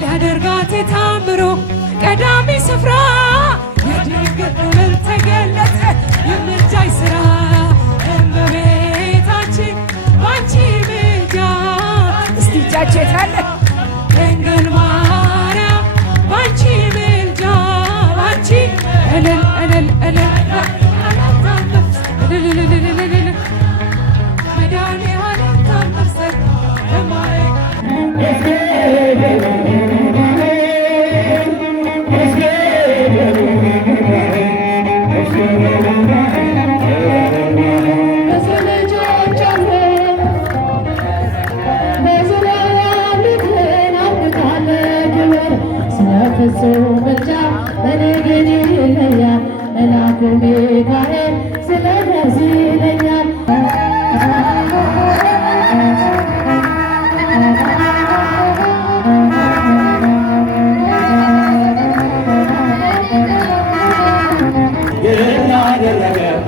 ሊያደርጋት የታምሮ ቀዳሚ ስፍራ የድንግል ክብር ተገለጠ የምልጃሽ ሥራ እመቤታችን ባንቺ ምልጃ እስቲ እጃችሁ የታለ ድንግል ማርያም ባንቺ ምልጃ ባንቺ እልል እልል እልል መድኃኔዓለም ታምር ሠራ ፍጹም ምልጃ ለኔ ግን ይለያል መልአኩ ሚካኤል ስለዚህ ይለኛል።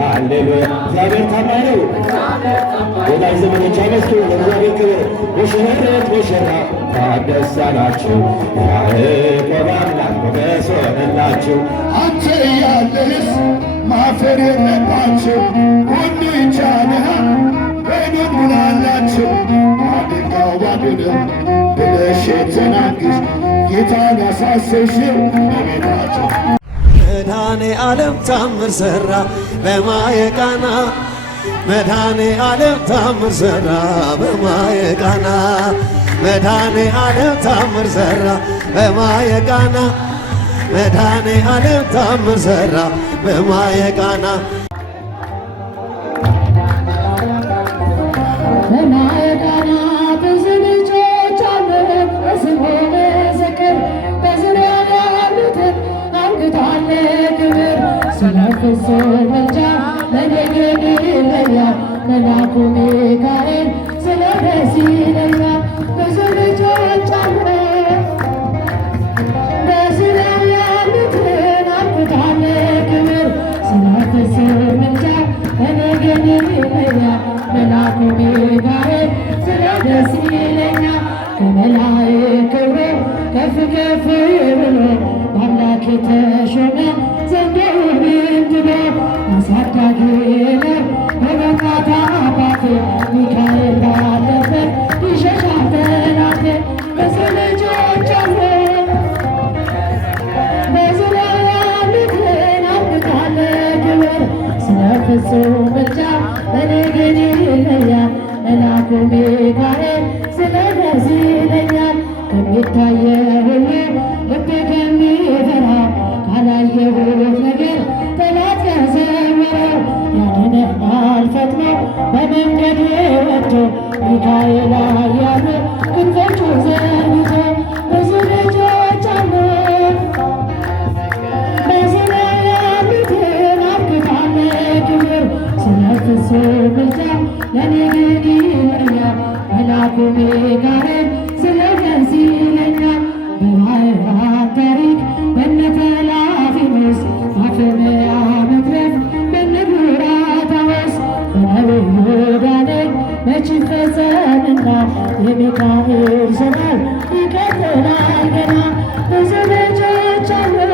ሃሌሉያ እግዚአብሔር ታማኝ ነው። ወዳጅ ዘመዶች አመስግኑ ለእግዚአብሔር ክብር። ሙሽሪት ሙሽራ ደስ አላችሁ ያዕቆብ አምላክ ሞገስ ሆነላችሁ። አንተ እያለህስ ማፈር የለባችሁ ሁሉ ይቻልሃል በኑን ሙላላችሁ አድጋው ባዱንም ብለሽ የተናግሽ ጌታን ያሳሰሽው በቤታችሁ መድኃኔዓለም ታምር ሠራ በማየ ቃና መድኃኔዓለም ታምር ሠራ በማየ ቃና መድኃኔዓለም ታምር ሠራ በማየ ቃና መድኃኔዓለም ታምር ሠራ በማየ ቃና በማየ ቃና ብዙ ልጆች አሉን በስሙ ምስክር በዙሪያ ያሉትን አርግቷል ክብር ስለ ፍጹም ምልጃ ለኔ ግን ይለያል መልአኩ ሚካኤል ስለዚህ ይለኛል። ብዙ ልጆች አሉን በዙሪያ ያሉትን አርግቷል ክብር ስለ ፍጹም ምልጃ ለኔ ግን ይለያል መልአኩ ሚካኤል ስለዚህ ይለኛል። ከመላእክት ክብሩ ከፍ ከፍ ብሎ በአምላክ የተሾመ ዘንዶውን ብሎ አሳዳጊ ነው በበርካታ አባቴ ሚካኤል ባለበት ይሸሻል ጠላቴ። ብዙ ልጆች አሉን በዙሪያ ያሉትን አርግቷል ክብር ስለ ፍጹም ምልጃ ለኔ ግን ይለያል መልአኩ ሚካኤል ስለዚህ ይለኛል። ከሚታየው ሁሉ ልቤ ከሚፈራ ካላየሁት ነገር ጠላት ያዘመረው ያድነኛል ፈጥኖ በመንገዴ ወጥቶ ሚካኤል ኃያሉ ክንፎቹን ዘርግቶ። ብዙ ልጆች አሉን በዙሪያ ያሉትን አርግቷል ክብር ስለ ፍጹም ምልጃ ለኔ ግን ይለኛል መልአኩ ሚካኤል ስለዚህ ይለኛል። በባሕርያት ታሪክ በነ ተላፊኖስ ማፍለያ መትረፍ በነ ዱራታዎስ በነቢዩ ዳንኤል መች ይፈጸምና የሚካኤል ሥራው ይቀጥላል ገና። ብዙ ልጆች አሉን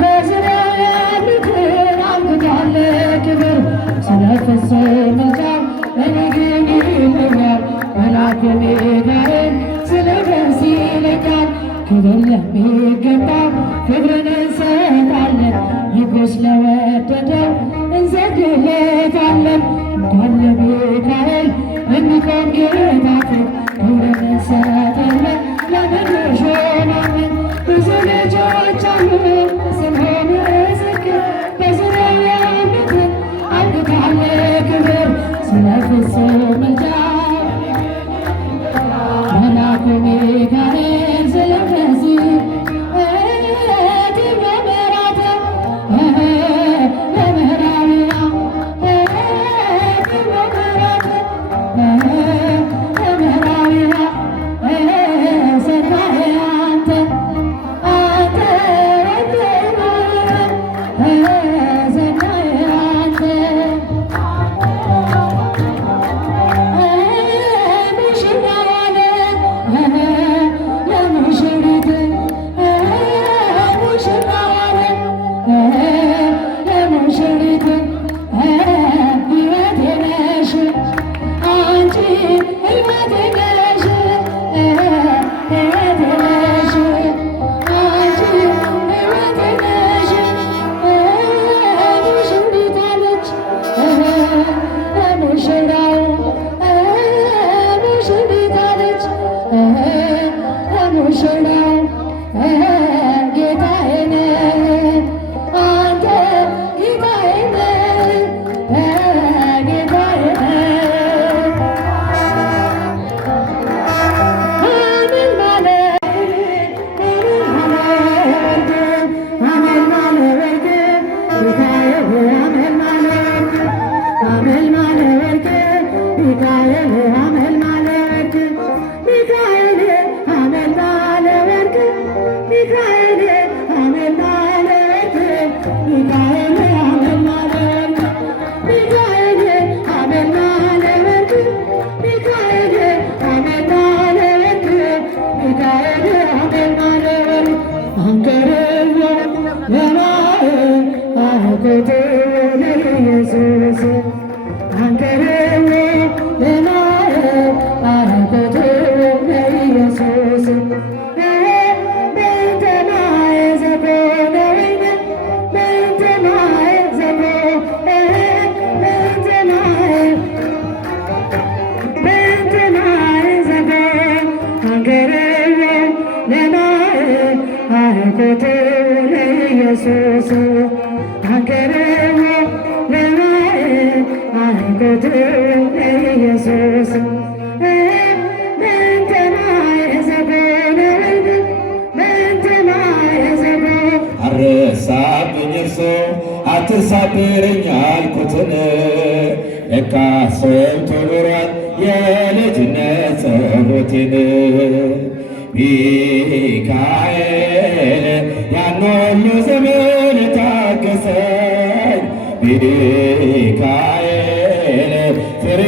በዙሪያ ያሉትን አርግቷል ክብር ስለ ፍጹም ምልጃው ለኔ ግን ይለኛል መልአኩ ሚካኤል ስለዚህ ይለኛል። ክብር ለሚገባው ክብርን እንሰጣለን ንጉሥ ለወደደው እንሰግድለታለን። እንኳን ለሚካኤል እንቆም ጌታ ፊት ክብርን እንሰጣለን ለምን ሾማለን። ብዙ ልጆች አሉን ስምዖን ምስክር በዙሪያ ያሉትን አርግቷል ክብር ስለ ፍጹም ምልጃ መልአኩ ሚካኤል ስለዚህ ሚካኤል አሜን ማለት ሚካኤል አሜን ማለት ሚካኤል አሜን ማለት ሚካኤል አሜን ማለት ሚካኤል አሜን ማለት አንከረኛ ለማየ አህኮቴ ለኢየሱስ አንከረኛ ለማየ አህኮቴ ለኢየሱስ ኢየሱስ አንከረኛ ለማየ አህኮቴ ለኢየሱስ አረሳብኝ እርሶ አትርሳብኝ ያልኩትን ለካ ሰምቶ ኖሯል የልጅነት ጸሎቴን ሚካኤል ያን ሁሉ ዘመን ታገሰኝ ሚካኤል ፍሬ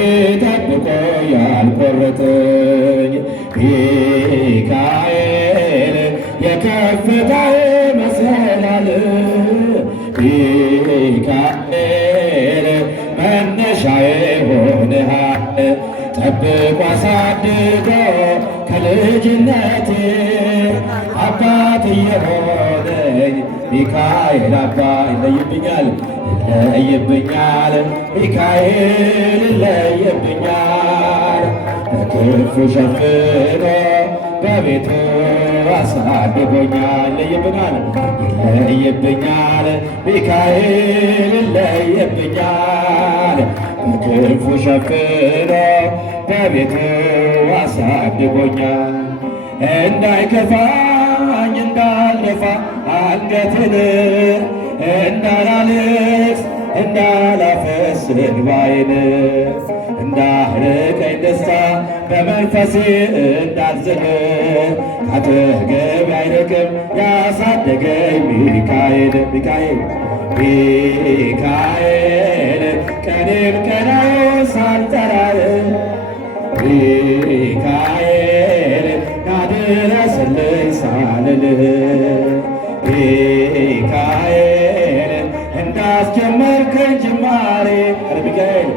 ጠብቆ ያልቆረጠኝ ሚካኤል የከፍታዬ መሰላል ሚካኤል መነሻዬ ሆነሃል ጠብቆ አሳድጎ ከልጅነቴ አባት የሆነኝ ሚካኤል አባ ይለይብኛል ይለይብኛል ሚካኤል ይለይብኛል በክንፉ ሸፍኖ በቤቱ አሳድጎኛል ይለይብኛል ይለይብኛል ሚካኤል ይለይብኛል በክንፉ ሸፍኖ በቤቱ አሳድጎኛል እንዳይከፋኝ እንዳልደፋ አንገትን እንዳላልቅስ እንዳላፈስ እንባዬን እንዳርቀኝ ደስታ በመንፈሴ እንዳልዝል ካጠገቤ አይርቅም ያሳደገኝ ሚካኤል ሚካኤል ሚካኤል ቀኔን ቀናዬ ሳልጠራህ ሚካኤል ናድረስልኝ ሳልልህ ሚካኤል እንዳስጀመርከኝ ጅማሬ ሚካኤል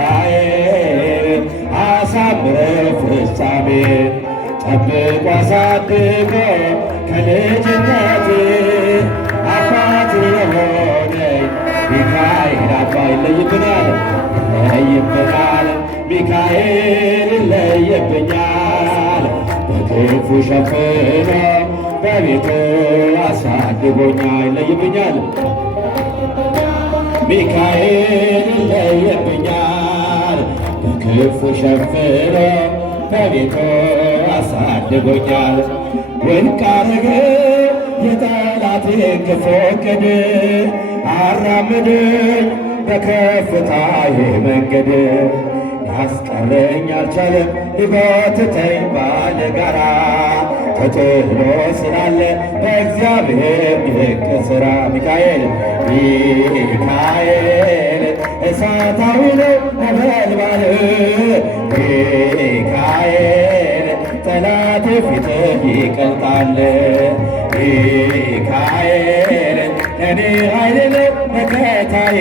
ሚካኤል አሳምረው ፍጻሜ ጠብቆ አሳድጎ ከልጅነቴ አባት የሆነኝ ሚካኤል አባ ይለይብናል ይለይብናል ሚካኤል ይለይብኛል በክንፉ ሸፍኖ በቤቱ አሳድጎኛል ይለይብኛል ሚካኤል ይለይብኛል በክንፉ ሸፍኖ በቤቱ አሳድጎኛል ወድቅ አረገኝ የጠላቴን ክፉ ዕቅድ አራምደኝ በከፍታዬ መንገድ ያስቀረኝ አልቻለም ሊጎትተኝ ባለጋራ ተጥሎ ስላለ በእግዚአብሔር ድንቅ ሥራ ሚካኤል ሚካኤል እሳታዊ ነው ነበልባል ሚካኤል ጠላት ፊትህ ይቀልጣል ሚካኤል እኔ ኃይል ነው መከታዬ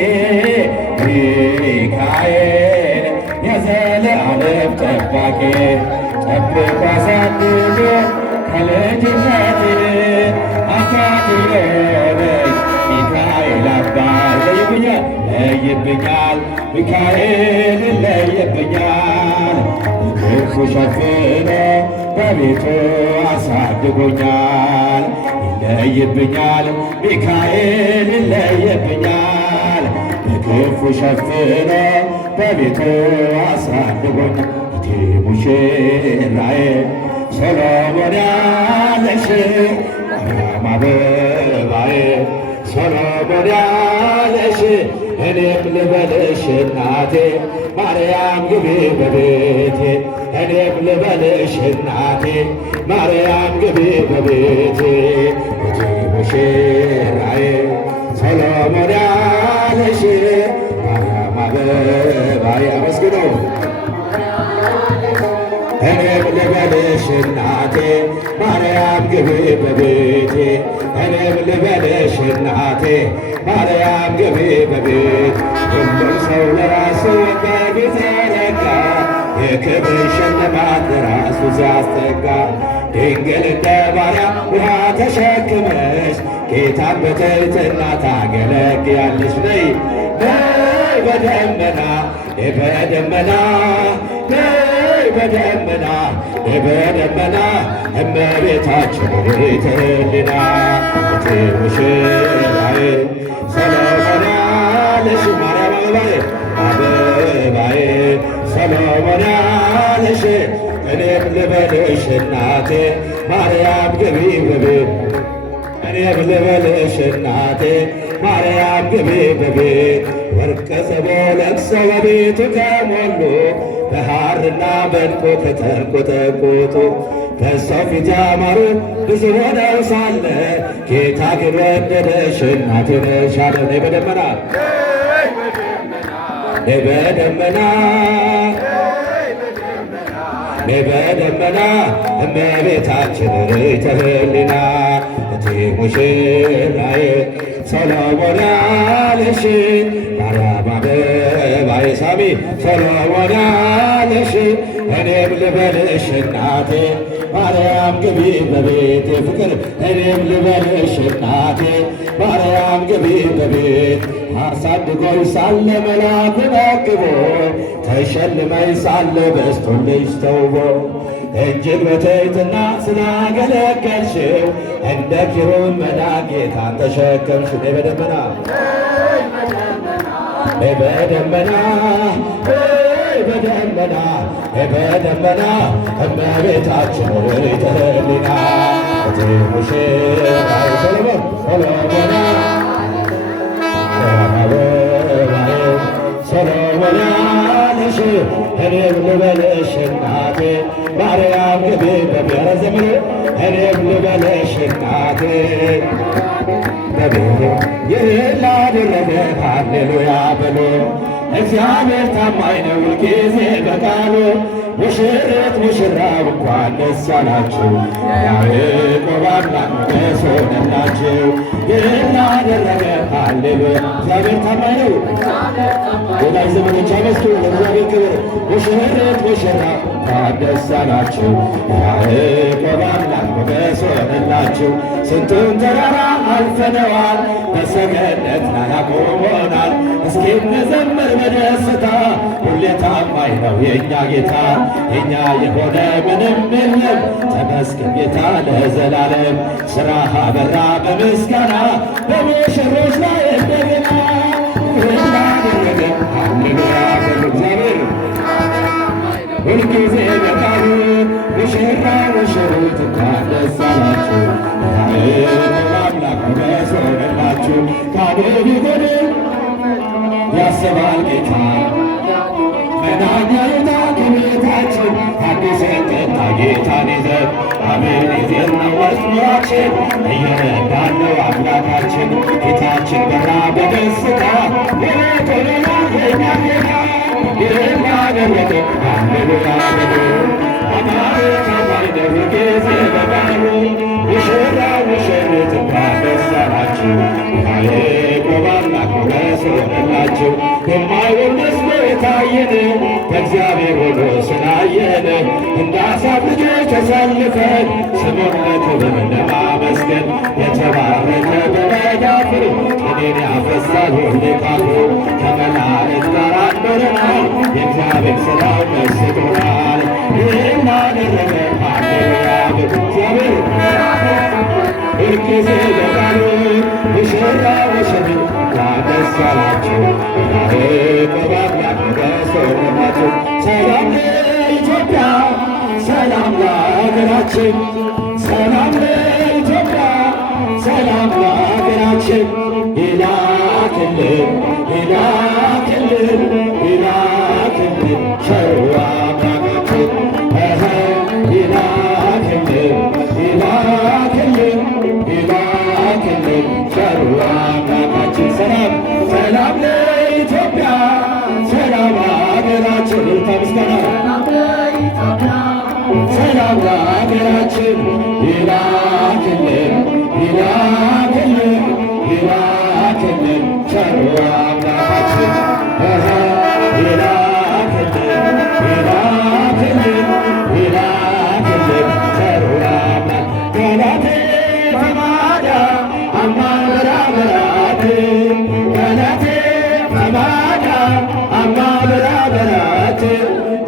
ሚካኤል የዘለዓለም ጠባቂ ጠብቆ አሳድጎ ከልጅነቴ አባት የሆነኝ ሚካኤል አባት ይለይብኛል ይለይብኛል ሚካኤል ይለይብኛል በክንፉ ሸፍኖ በቤቱ አሳድጎኛል ይለይብኛል ሚካኤል ይለይብኛል በክንፉ ሸፍኖ በቤቱ አሳድጎኛል ሙሽራዬ ሰሎሞን ያለሽ ማርያም አበባዬ ሰሎሞን ያለሽ እኔም ልበልሽ እናቴ ማርያም ግቢ በቤቴ እኔም ልበልሽ እናቴ ማርያም ግቢ በቤቴ እቲ ሙሽራዬ ሰሎሞን ያለሽ ማርያም አበባዬ አመስግነው እኔም ልበልሽ እናቴ ማርያም ግቢ በቤቴ እኔም ልበልሽ እናቴ ማርያም ግቢ በቤት ሁሉም ሰው ለራሱ በፊት ዘረጋ የክብር ሽልማት ለራሱ ሲያስጠጋ ድንግል እንደ ማርያም ውሃ ተሸክመሽ ጌታን በትሕትና ታገለግያለሽ። ነይ ነይ በደመና በደመና በደመና በደመና እመቤታችን ትልና እቲ ሙሽራዬ ሰሎሞን ያለሽ ማርያም አበባዬ ሰሎሞን ያለሽ እኔም ልበልሽ እናቴ ማርያም ግቢ በቤት እኔም ልበልሽ እናቴ ማርያም ግቢ በቤት ወርቀ ዘቦ ለብሰው በቤቱ ከሞሉ በሐርና በዕንቁ ከተንቆጠቆጡ ከሰው ፊት ያማሩ ብዙ ሆነው ሳለ ጌታ ግን ወደደሽ እናቴ ነሽ አለ። ነይ በደመና ነይ በደመና ነይ በደመና እመቤታችን ርኅይተ ሕሊና እቲ ሙሽራዬ ሰሎሞን ያለሽ ማርያም አበባዬ ሳሚ ሰሎሞን ያለሽ እኔም ልበልሽ እናቴ ማርያም ግቢ በቤቴ ፍቅር እኔም ልበልሽ እናቴ ማርያም ግቢ በቤት አሳድጎኝ ሳለ መልአኩ መግቦ ተሸልመኝ ሳለ በስቶልሽ ተውቦ እጅግ በትሕትና ስላገለገልሽው እንደ ኪሩብ መልአክ ጌታን ተሸከምሽ። ነይ በደመና ነይ በደመና በደመና በደመና እመቤታችን ርኅይተ ሕሊና እቲ ሙሽራዬ ሰሎሞን አበባዬ ሰሎሞን ያለሽ እኔም ልበልሽ እናቴ ማርያም ግቢ በብሔረ ዘመኑ እኔም ልበልሽ እናቴ በቤቴ ይህን ላደረገ ሃሌሉያ በሉ። እግዚአብሔር ታማኝ ነው ሁልጊዜ በቃሉ። ሙሽሪት ሙሽራው እንኳን ደስ ያላችሁ ያዕቆብ አምላክ ሞገስ ሆነላችሁ። ይህን ላደረገ ሃሌሉያ እግዚአብሔር ታማኝ ነው። ወዳጅ ዘመዶች አመስግኑ ለእግዚአብሔር ክብር። ሙሽሪት ሙሽራው እንኳን ደስ ያላችሁ ያዕቆብ አምላክ ሞገስ ሆነላችሁ። ስንቱን ተራራ አልፈነዋል በሰገነት ላይ አቁሞናል። እስኪ እንዘምር በደስታ ሁሌ ታማኝ ነው የእኛ ጌታ። የእኛ የሆነ ምንም የለም ተመስገን ጌታ ለዘላለም። ሥራህ አበራ በምስጋና በሙሽሮች ላይ እንደገና እንዳደረገ ሃሌሉያ በሉ እግዚአብሔር ሁልጊዜ በቃሉ። ሙሽራ ሙሽሪት እንኳን ደስ አላችሁ ያዕቆብ አምላክ ሞገስ ሆነላችሁ። ካህኑ ቢጎድል ያስባል ጌታ መዳኛ ይውጣ ከቤታችን አዲስ የጠጣ ጌታን ይዘን አቤኔዜር ነው መዝሙራችን እየረዳን ነው አምላካችን። ፊታችን በራ በደስታ ወቶለላ የኛ ጌታ ይህን ያደረገ ሃሌሉያ በሉ። አማረ ታማኝ ነው ሁልጊዜ በቃሉ። ሙሽራ ሙሽሪት እንኳን ደስ አላችሁ ያዕቆብ አምላክ ሞገስ ሆነላችሁ። በማይሆን መስሎ የታየን በእግዚአብሔር ሆኖ ስላየን እንደ አሳብ ልጆች ተሰልፈን ስሙን ለክብር ለማመስገን የተባረከ በመዳፉ ቅኔን ያፈሳል ሁሌ ካፉ። ከመላእክት ጋር አብረናል የእግዚአብሔር ሥራው መስጦናል። ይህን አደረገ ሃሌሉያ በእግዚአብሔር ሁልጊዜ በቃሉ። ሙሽራ ሙሽሪት እንኳን ደስ ያላችሁ ያዕቆብ አምላክ ሞገስ ሆነላችሁ። ሰላም ለኢትዮጵያ ሰላም ለሀገራችን ሰላም ለኢትዮጵያ ሰላም ለሀገራችን ይላክልን ይላክልን ይላክልን ቸሩ አምላካችን ይላክልን ይላክልን ይላክልን ቸሩ አምላካችን። ሰላም ሰላም ለኢትዮጵያ ሰላም ለሀገራችን ሰላም ለሀገራችን ይላክልን ይላክልን ይላክልን ቸሩ አምላካችን ይላክልን ይላክልን ይላክልን ቸሩ አምላክ ገናቴ ተማዳ አማበራበራት ገናቴ ተማዳ አማበራበራት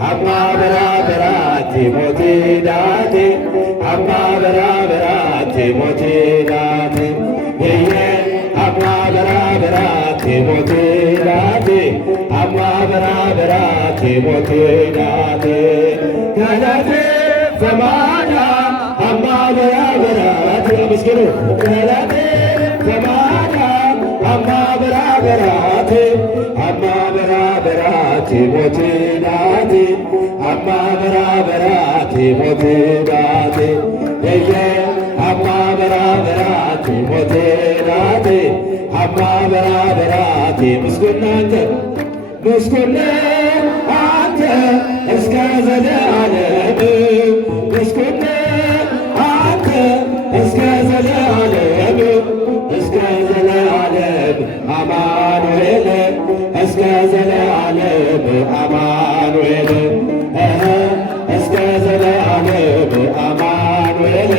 አማበራበራት ሞቴ ዳቴ አማበራበራት ሞቴ ዳቴ የየ አማበራበራት ሞቴ ዳቴ አማበራበራት ሞቴ ዳቴ ገናቴ ዘማዳ አማበራበራት አመስግኑ ገናቴ ዘማዳ አማበራበራት አማበራበራት ሞቴ ዳቴ አማበራበራት ሞቴ ዳቴ የየ አማበራበራት ሞቴ ዳቴ አማበራበራት ምስጉን አንተ ምስጉን አንተ እስከ ዘለዓለም ምስጉን አንተ እስከ ዘለዓለም እስከ ዘለዓለም አማኑኤል እስከ ዘለዓለም አማኑኤል እስከ ዘለዓለም አማኑኤል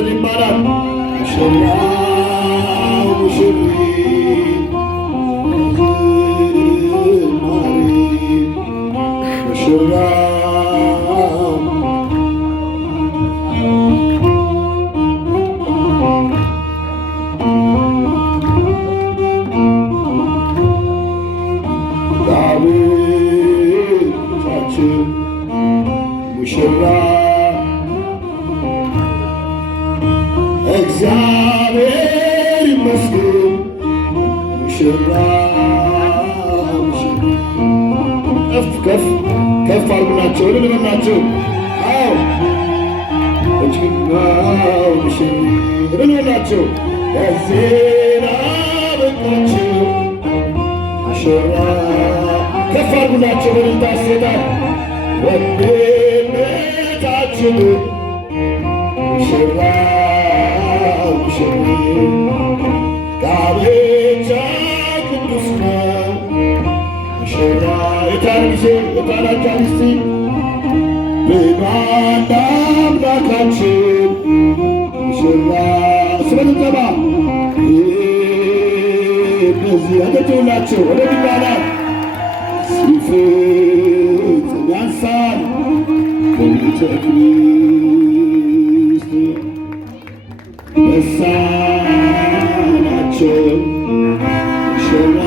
እልል ይባላል። ሙሽራው ሙሽሪት ዝማሬ ሙሽራው ዳዊታችን ሙሽራ እግዚአብሔር ይመስገን ሙሽራ ከፍ ከፍ ከፍ አርጉናቸው እልል በላቸው። አዎ ሙሽራው ሙሽሪት እልል በላቸው። ለዜና በቃቸው ሙሽራ ከፍ አርጉናቸው እልልታ ይሰጣል። ወንድነታችን ሙሽራ ጋብቻ ቅዱስ ነው ሙሽራ የታን ጊዜ የታናቻ ሚስቲ ብናና አምላካችን ሙሽራ ስበልጠባ እነዚህ ያገተውላቸው ወደ ይባላል ሲፍት ያንሳል በቤተ ክርስቲያን መሳናቸው ሙሽራ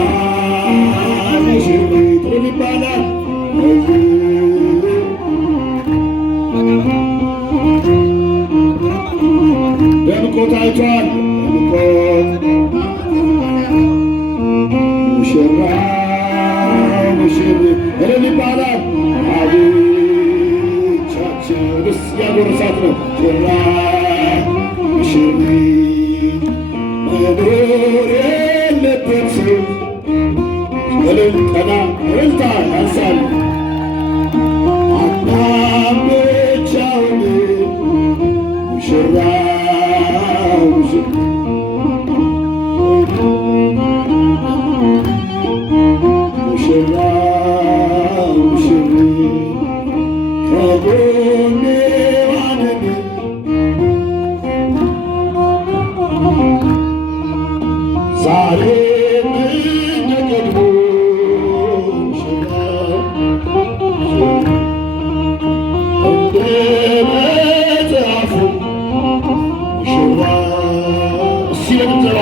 ሙሽሪት ይባላል። ደምቆ ታይቷል። ሙሽራ ሙሽሪት ይባላል። አብቻቸው ደስ ያጎርሳት ነው ሙሽራ ሙሽሪት መኖር የለበትም እልል ቀና እልልታ ያንሳል አዳም ብቻውን ሙሽራ ሙሽራ ሙሽሪት ከጎኔ ዋነኝ ዛሬ እንደቀድሞ ሙሽራ እንደ መጽሐፉ ሙሽራ እስቲ ለምንዘራ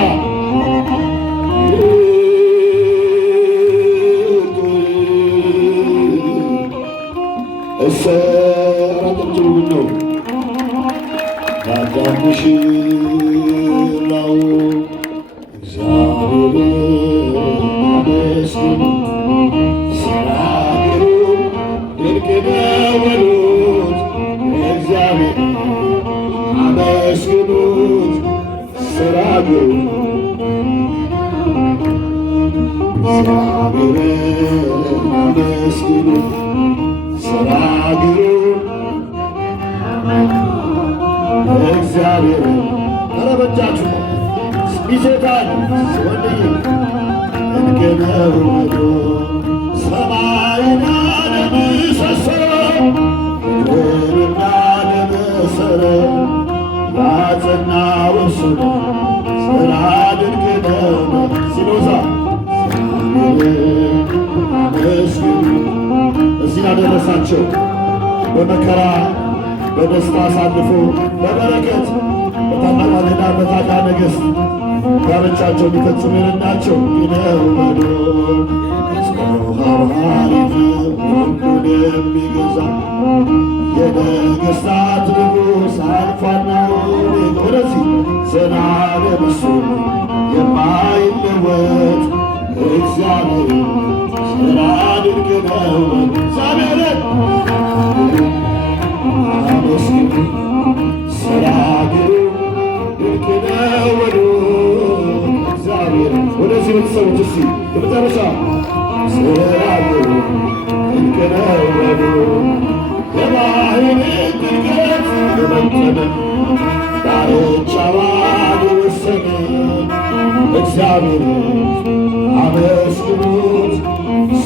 እሰራተችው ነው ባዳም ሙሽራው እግዚአብሔር አረበጃችሁ ይዘታል ወንድዬ እንገነው ሰማይና ለምሰሶ ምድርና ለመሰረት ያጸናው እርሱ ነው። ጽና ድንቅ ነው ሲኖሳ አመስግኑ። እዚህ ያደረሳቸው በመከራ በደስታ አሳልፎ በበረከት በታላቅና በታላቅ ነገሥት ጋብቻቸው ሊፈጽሙ የሌላቸው ይነው መዶ ሐዋርያት ሁሉን የሚገዛ የነገሥታት ንጉሥ አልፋና ወደዚህ ዘላለም እሱ የማይለወጥ እግዚአብሔር ሥራ ድንቅ ነው። እግዚአብሔርን አመስግኑ። ሥራ ድንቅ ነው በሉ እግዚአብሔር። ወደዚህ ቤተሰቦች እስቲ በመጨረሻ ሥራ ድንቅ ነው በሉ የባህርን ጥልቀት የመጠነ ዳርቻዋን የወሰነ እግዚአብሔር አመስግኑት።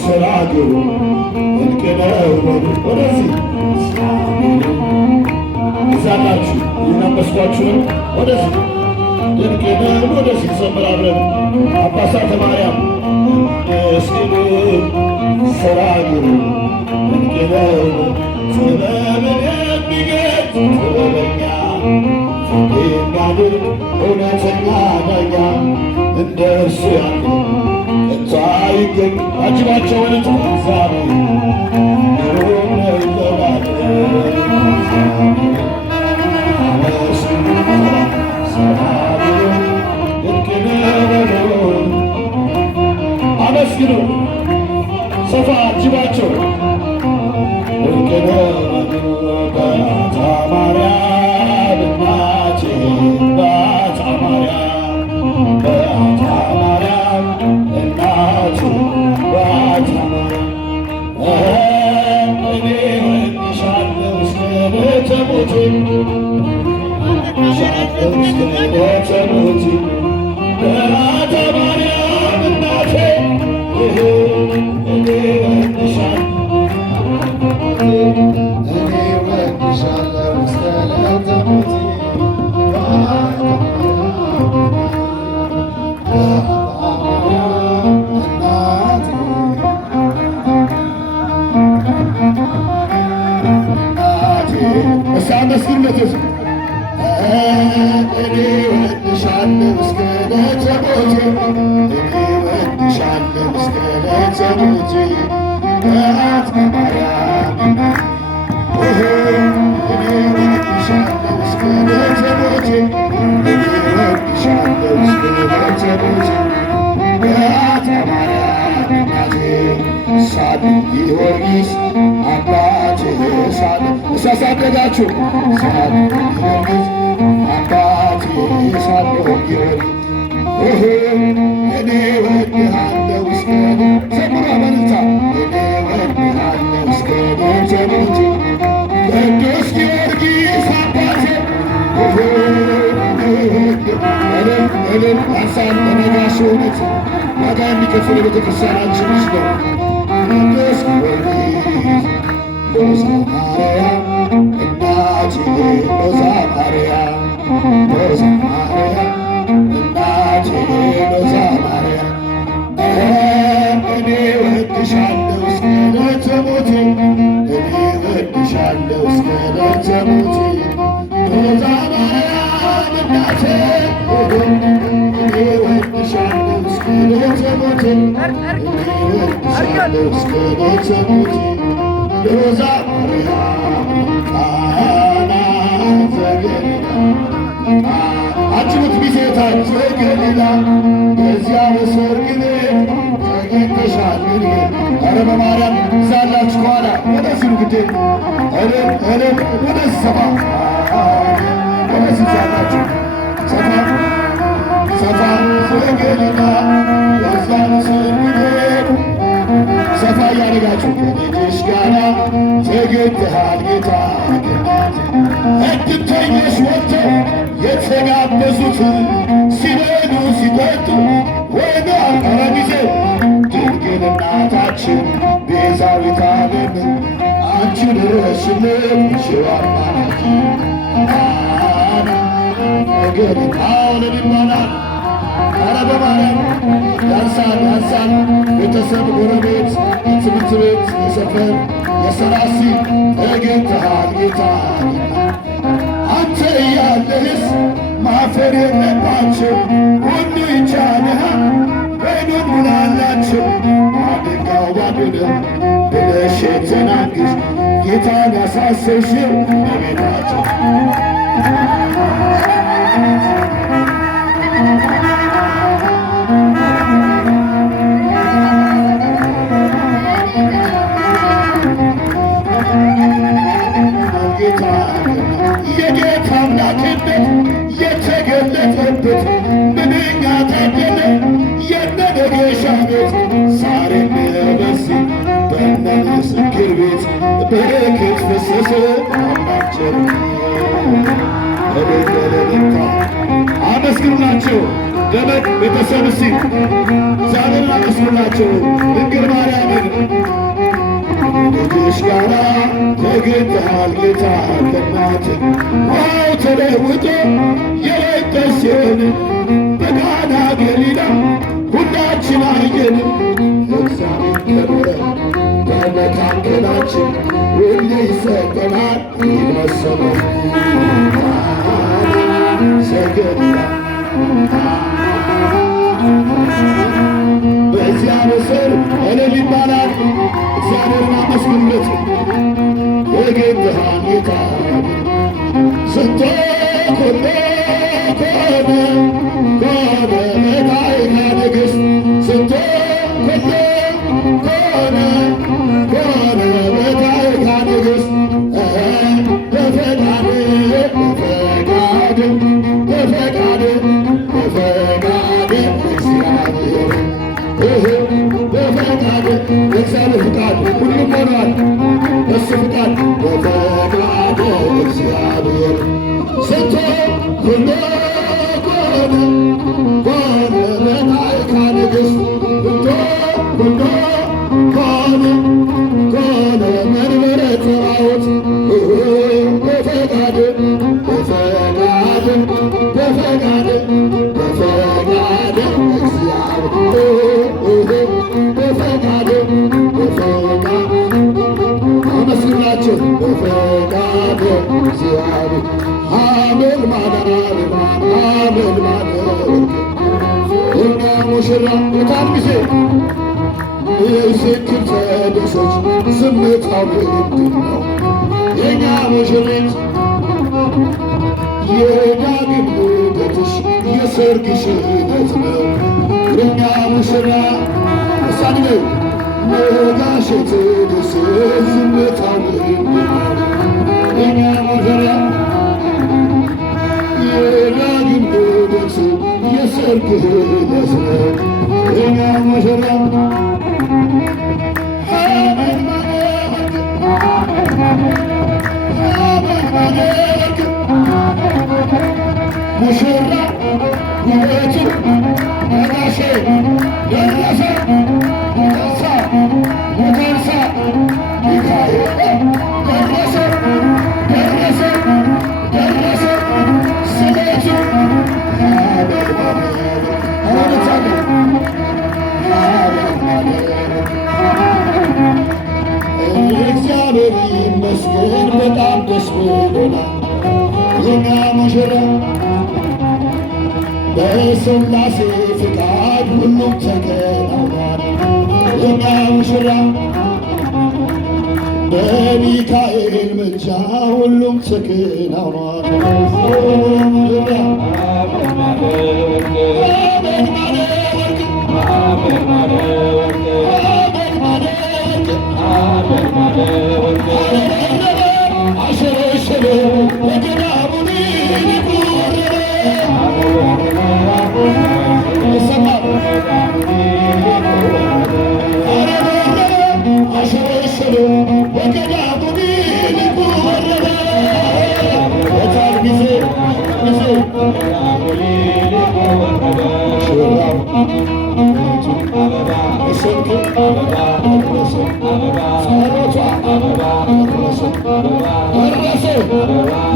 ሥራ ድንቅ ነው በሉ ወደዚህ ይዛላችሁ የናመስኳችሁንም ወደዚህ ድንቅ ነው ወደዚህ ዘምራለን። አባሳተ ማርያም እስኪኑ ሥራ ግሩ ድንቅ ነው ጥበብን የሚገልጥ ጥበበኛ የሚያድርግ እውነተኛ ዳኛ እንደ እርሱ ያለ እንቷ ይገኝ። አጅባቸውን እግዚአብሔር ግሩም ነው ይበላል። አመስግኑ ሰፋ አጅባቸው በአታ ማርያም እናቴ በአታ ማርያም በአታ ማርያም እናቴ በአታ ማርያም እኔ ወድሻለሁ እስከ ዕለተ ሞቴ ሻለሁ እስከ ዕለተ ሞቴ በአታ ማርያም እናቴ እኔ ወድሻለሁ ጊዮርጊስ አባቴ ሳለ እሳሳደጋችሁ ሳለ ጊዮርጊስ አባቴ ሳለ ጊዮርጊስ እኔ ወድሃለሁ እስከ ዘምራ በልታ እኔ ወድሃለሁ እስከ ዘሙቲ ቅዱስ ጊዮርጊስ አባቴ እልል አንሳን በነጋሽ እውነት ዋጋ የሚከፍል ቤተክርስቲያናችን ውስጥ ነው። ቅዱስ ጊዮርጊስ ሎዛ ማርያም እናቴ ሎዛ ማርያም ሎዛ ማርያም እናቴ ሎዛ ማርያም እኔ ወድሻለሁ እስከ ዕለተ ሞቴ እኔ ወድሻለሁ እስከ ዕለተ ሞቴ ሎዛ ማርያም እናቴ እኔ ወድሻለሁ እስከ ዕለተ ሞቴ እስከ ዕለተ ሞቴ ሎዛ ማርያም ቃና ዘገሊላ አጅቡት ቢሴታን ዘገሊላ በዚያ በሰርግ ቤት ተገኝተሻል። ኧረ በማርያም ዛላችሁ ከኋላ ወደዚህ ግዴ እልል ወደዚህ ሰፋ ወደዚህ ዛላችሁ ሰፋ ሰፋ ዘገሊላ በዚያ በሰርግ ቤት ሰፋ እያደረጋችሁ ከልጅሽ ጋራ ተገኝተሃል ጌታ እድምተኞች ወጥተው የተጋበዙት ሲበሉ ሲጠጡ ወደ አቀረ ጊዜ ድንግል እናታችን ቤዛዊተ ዓለም አንቺ ድረሽልን ሽዋማናት ነገር አሁንም ይባላል። ኧረ በማርያም ያንሳል ያንሳል። ቤተሰብ፣ ጎረቤት፣ የትምህርት ቤት፣ የሰፈር፣ የሰራሲ ተገኝተሃል ጌታ አንተ እያለህስ ማፈር የለባቸው ሁሉ ይቻልሃል። በይኑን ሙላላቸው አደጋው ባዶነ ብለሽ የተናገርሽ ጌታን ያሳሰብሽው በቤታቸው የጌታ አምላክነት የተገለጠበት ምንኛ ታደለ የነነገሻ ቤት ዛሬም በዚህ በመመስክር ቤት በረከት ፈሰሰ አላቸው። በደረታ አመስግኑላቸው። ደመቅ ቤተሰብ እስቲ ዛሬን አመስግኑላቸው። ድንግል ማርያምን ልጅሽ ጋራ ተገኝተሃል ጌታ ከእናትህ ዋው ተለውጦ የለቀስን በቃና ገሊላ ሁላችን አየን። እግዚአብሔር ከበረ በመካከላችን ሁሌ ይሰጠናል ይመሰላል ዘገሊላ በዚያ ምስር እልል ይባላል። እግዚአብሔርን አመስግኑለት። የጌታን ጌታ ስንቶ ኮነ ኮነ ኮነ መላእክተ ንግሥት ስንቶ ኮነ ኮነ ኮነ መላእክተ ንግሥት በፈቃድ በፈቃድ በፈቃድ በፈቃድ እግዚአብሔር በፈቃድ እግዚአብሔር ፍቃድ ሁሉም ሆኗል። በሱ ፍቃድ በፈቃድ እግዚአብሔር ስንቶ ኩሎ ኮነ ኮነ መላእክተ ንግሥት ስንቶ ኩሎ ኮነ ኮነ መንበረ ጸባዖት በፈቃድ በፈቃድ በፈቃድ በፈቃድ እግዚአብሔር በፈቃድ በፈቃድ አመስግናቸው በፈቃድ እግዚአብሔር አሜን ማዳን አሜን ማዳን እኛ ሙሽራ በጣም ጊዜ የስክር ተደሰች ዝምታው ምንድን ነው? የእኛ ሙሽሪት የዳግም ልደትሽ የሰርግሽ ዕለት ነው። የእኛ ሙሽራ እሳንነ ነጋሸት ደስ ዝምታው ምንድን ነው? የእኛ ሙሽራ የዳግም ልደት የሰርግህ ዕለት ነው። የእኛ ሙሽራ ሙሽራ ውበቱ ነጋሼ ደረሰ ሙተንሳ ሙተንሳ ሚካኤል ደረሰ ደረሰ ደረሰ ስለቱ እግዚአብሔር ይመስገን በጣም ደስ ብሎናል። የኛ ሙሽራ በሥላሴ ፍቃድ ሁሉም ተከናውኗል። የኛ ሙሽራ በሚካኤል ምልጃ ሁሉም ተከናውኗል።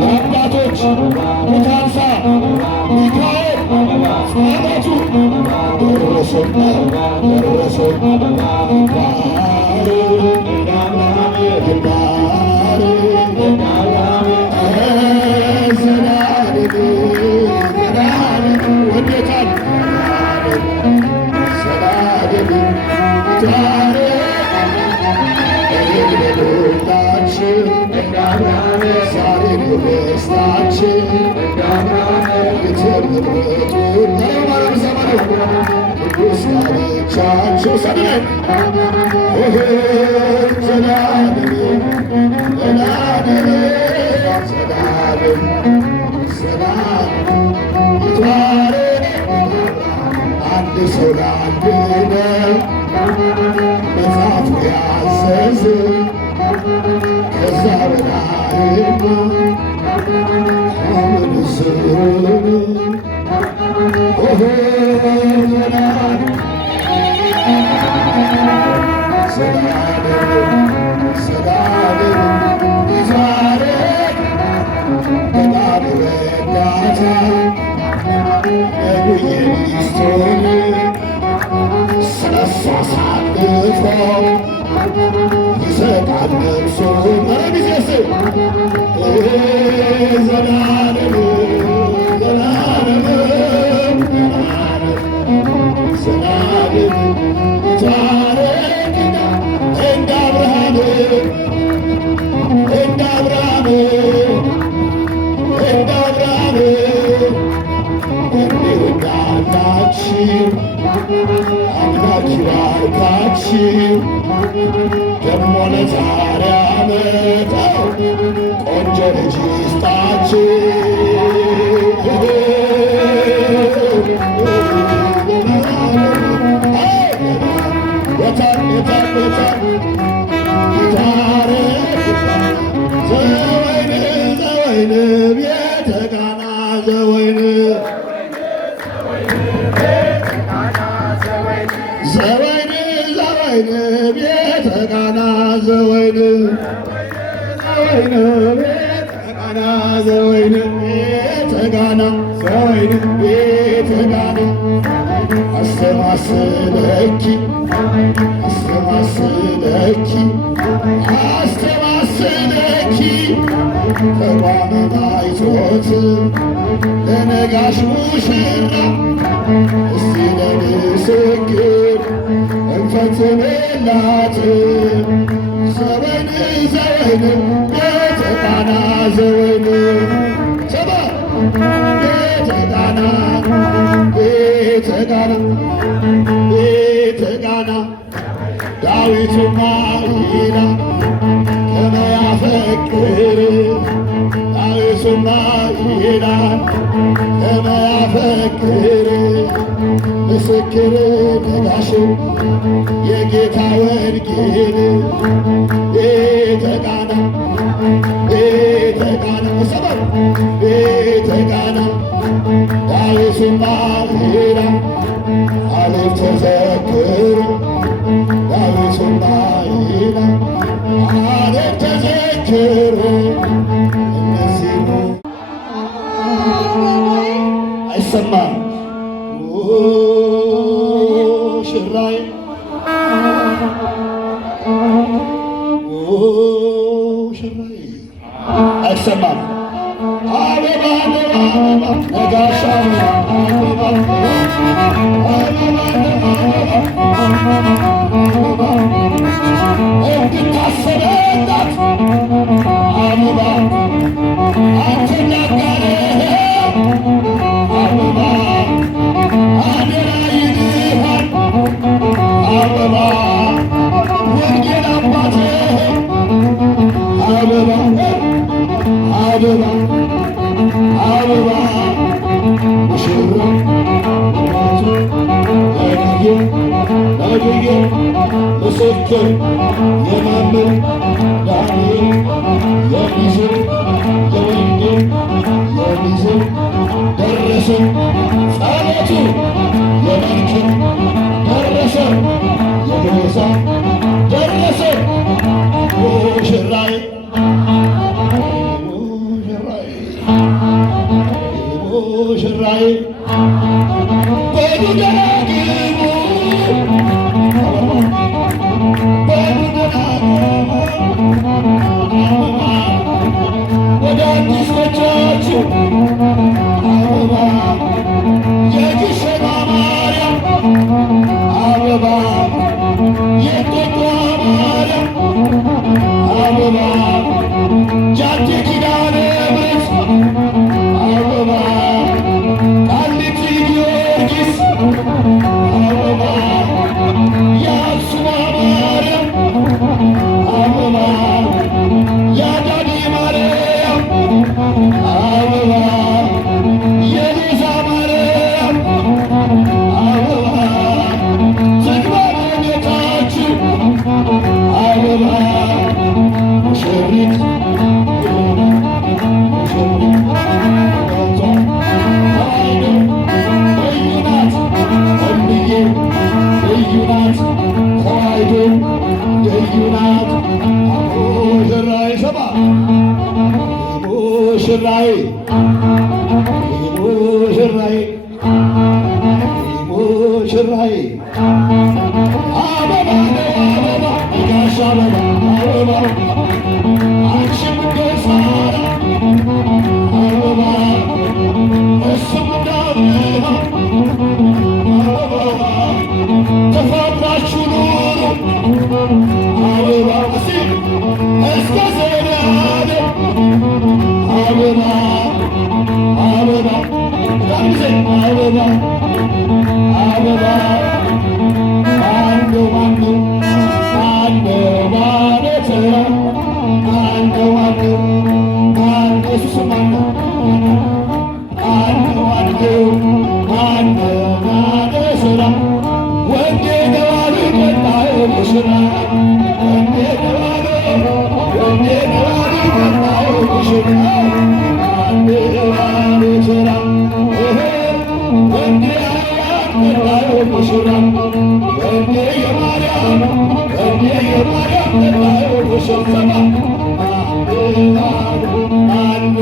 የአባቶች ሙታንሳ ሚካኤል ጸሎቱ ደረሰ ደረሰ አንድ ሰው ለአንድ ነው መጽሐፉ ያዘዘ ከዛ በላይማ አመንዝር ሰላም ዛሬ በጣም ረዳት ነቢየ ሚስቱን ስለሷ አሳልፎ ይሰጣል ነፍሱን ጊዜስ ዘላለም ዘላለም ዘላለም ታረቅና እንደ አብርሃም እንደ አብርሃም እንደ አብርሃም እንዲሁ እንዳላችሁ አምላክ ይባርካችሁ። ደሞ ለዛሬ ዓመታው ቆንጆ ልጅ ይስጣችሁ። ዘወይን ቤተ ቃና ዘወይን ዘወይን ዘወይን ቤተ ቃና ዘወይን ዘወይን ቤተ ቃና ዘወይን ቤተ ቃና ዘወይን ቤተ ቃና አስተማስለኪ አስተማስለኪ አስተማስለኪ ተቋመ ማይቶት ለነጋሽ ሙሽራ እስቲ ለምስክር እንፈጽምላት ዘወይን ዘወይን ቤተ ቃና ዘወይን ሰባ ቤተ ቃና ቤተ ቃና ቤተ ቃና ዳዊቱማ ይላል ከመ ያፈቅር ዳዊቱማ ይላል ከመ ያፈቅር ምስክር ነጋሽ የጌታ ወንጌል ቤተ ቃና ቤተ ቃና ሰበር ቤተ ቃና ዳዊቱማ ይላል አሌፍ ተዘክር ዳዊቱማ ይላል አሌፍ ተዘክር እነዚህ አይሰማም ሽራይ ሽራይ አይሰማም አበባ አበባ ነጋሻ አበባ እንድታሰበላት አበባ አንተ ናጋረ አበባ አደራ ይልሃል አበባ ወንጌል አባቴ አበባ አበባ አበባ ሙሽራ ነቢይ ምስክር የማምን ዳንኤል የሚዝር የወንጌል የሚዝር ደረሰ ጸሎቱ የመልክ ደረሰ የቤዛ ደረሰ ሙሽራዬ ሙሽራዬ በሉ ደጋግሙ በሉ ደጋግሙ ወደ አዲስ ጎጆአችሁ አበባ የግሸኗ ማርያም አበባ የእንጦጦ ማርያም አበባ ጃቴ ኪዳነ ምሕረት አበባ ቃሊቲ ጊዮርጊስ አበባ አበባ ጋሻ አበባ አበባ አንቺም እንደ ሳራ አበባ እሱም እንደ አበባ ተፋቅራችሁ ኑሩ አበባ እስከ ዘላለም አበባ አበባ አበባ አበባ አንዱ አንዱ አንዱ ማለት አንዱ አንዱ አንዱ ኢየሱስም አንዱ አንዱ አንዱ ማለት ስራ ወንጌ ነዋሪ ቀጣዩ ሙሽራ ወንጌ ነዋሪ ቀጣዩ ሙሽራ አንዱ ነዋሪ ስራ ወንጌ ቀጣዩ ሙሽራ ወንጌ የማርያም ቀጣዩ ሙሽራ አንዱ አንዱ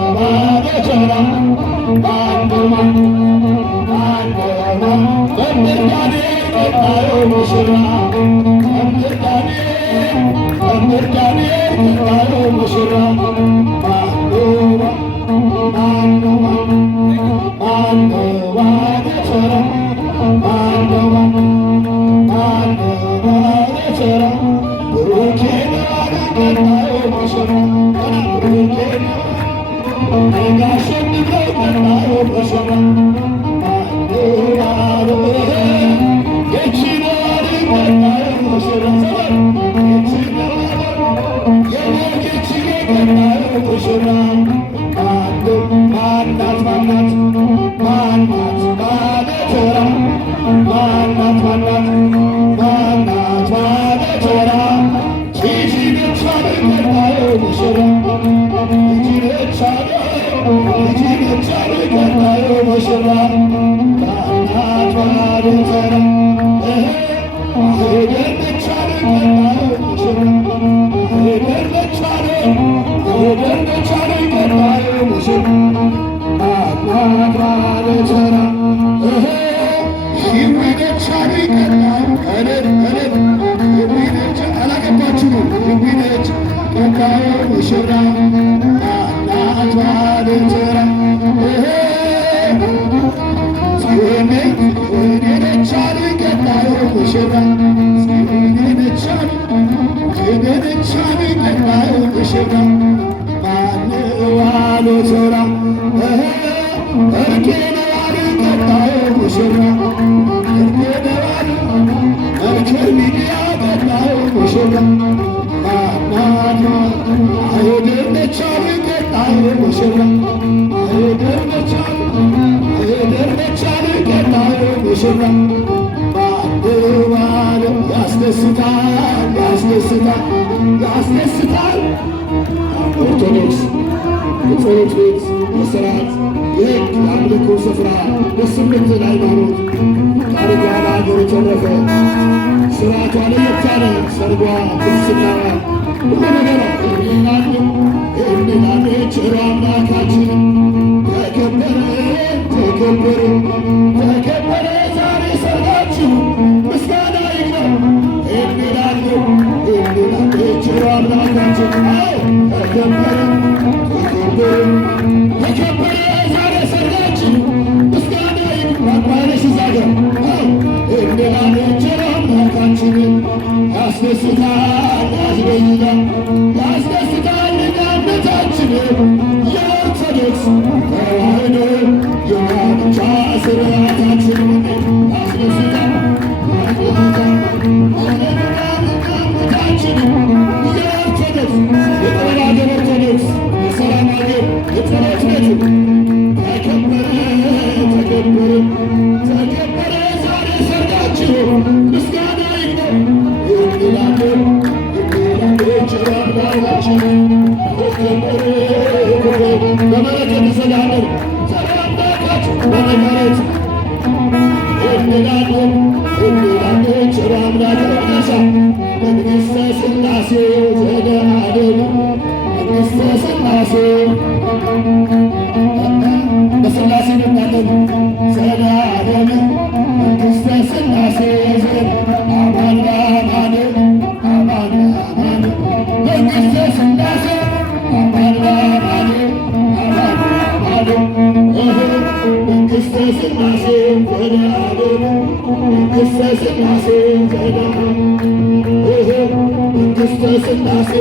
ማለት ስራ አንዱ ያስደስታል። ኦርቶዶክስ የጸሎት ቤት የሥርዓት የሕግ የአምልኮ ስፍራ ደስ የምትል ሃይማኖት ታሪኳን አገር የተረፈ ሥርዓቷ ለየት ያለ ሰርጓ ክርስትናዋ ሁሉ ነገሯ እንላለ ቸሮ አምላካችን ተከበረ ዛሬ ሰርጋችሁ ምስጋና ይግባው እንላለን ቸሮ አምላካችን ተከበረ ዛሬ ሰርጋችሁ ምስጋና ይግባው ባለሽ ዛገር እንላለን ቸሮ አምላካችንን ያስደስታል ያስበይዛል ያስደስታል ዳነታችንን የኦርቶዶክስ ተዋሕዶ የጋብቻ ሥርዓታችንን ያስደስታል ያስደስታል ዳነታችንን የኦርቶዶክስ የጠራ አገር ኦርቶዶክስ የሰላም አገር የጸሎት ቤት ተከበረ ዛሬ ሰርጋችሁ ምስጋና ይግባው በመለከት ሰላምን ሰላምታች በመጋረት እንላለን ቸሮ አምላክ ረሳ መንግሥተ ሥላሴ ዘገሃደሉ መንግሥተ ሥላሴ በሥላሴ እንላለን ዘገሃደሉ መንግሥተ ሥላሴ